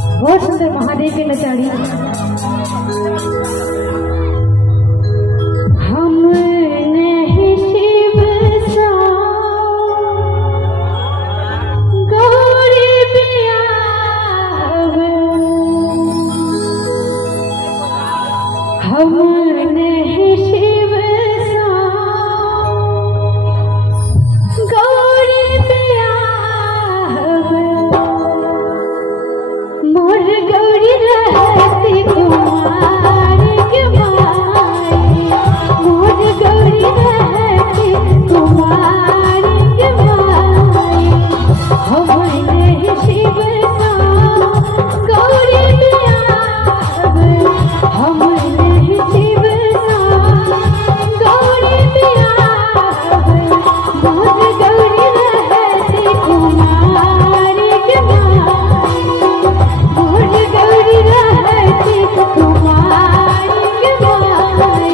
बहुत सुंदर महादेव की नचाड़ी। हम नहीं शिव सा गौरी बियाह, हम नहीं शिव सा गौरी बियाह, मोर गौरी रहती तुम्हारी के माई, मोर गौरी रहती तुम्हारी के माई, हम नहीं शिव सा गौरी बियाह, हम नहीं शिव सा गौरी बियाह, मोर गौरी रहती तुम्हारी के माई, मोर गौरी रहती तुम्हारी के माई।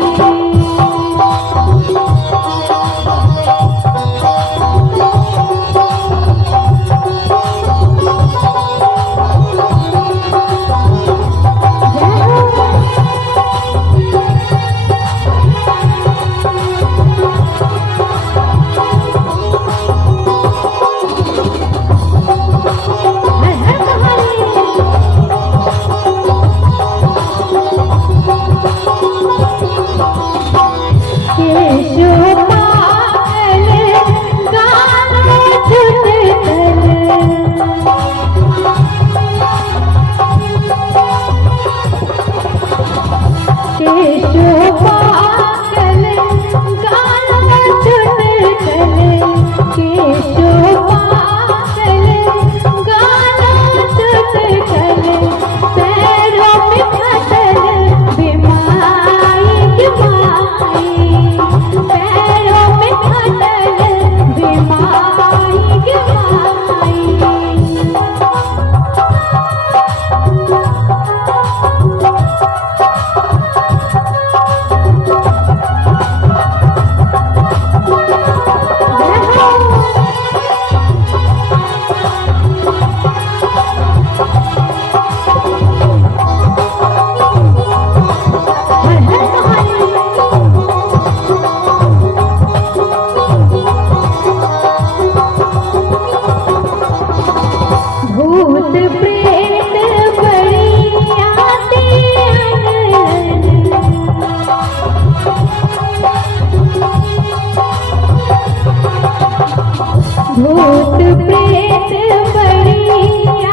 भूत प्रेत बड़ी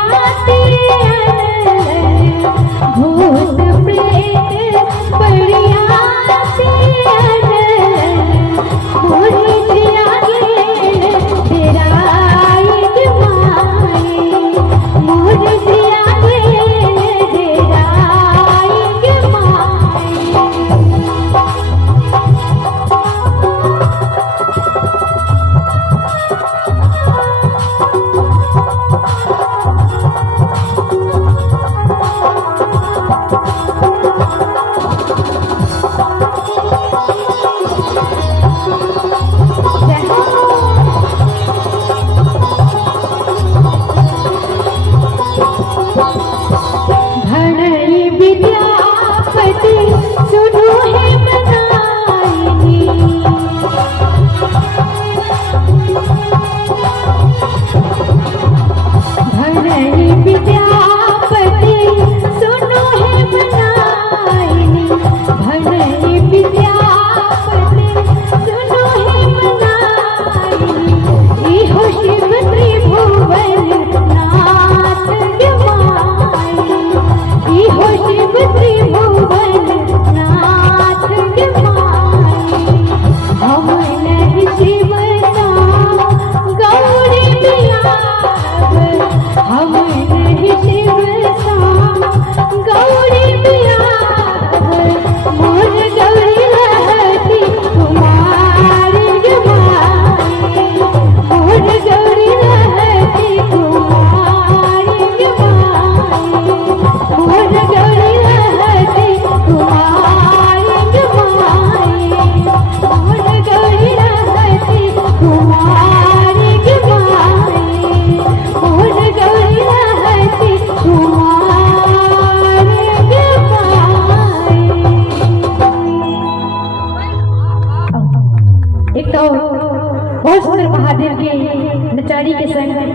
आती अनलन, भूत प्रेत बड़ी आती अनलन, मोरी जिया गेल तेरा ईद माई, मोरी जिया गेल तेरा ईद माई। विद्यापति सुनो है मनाई, भरणी विद्यापति सुनो है मनाई, भरणी विद्यापति सुनो है मनाई, इहो शिव त्रिभुवन नाथ के माई, इहो शिव त्रिभुवन नाथ के माई, हम नहीं शिव सा गौरी बियाह, हम नहीं शिव सा गौरी बियाह, मोर गौरी रहती तुम्हारी के माई, मोर गौरी रहती तुम्हारी के माई, मोर गौरी रहती तुम्हारी के माई, मोर गौरी रहती तुम्हारी के माई, मोर गौरी रहती तुम्हारी एक तो बहुत सुंदर महादेव के नचारी के संग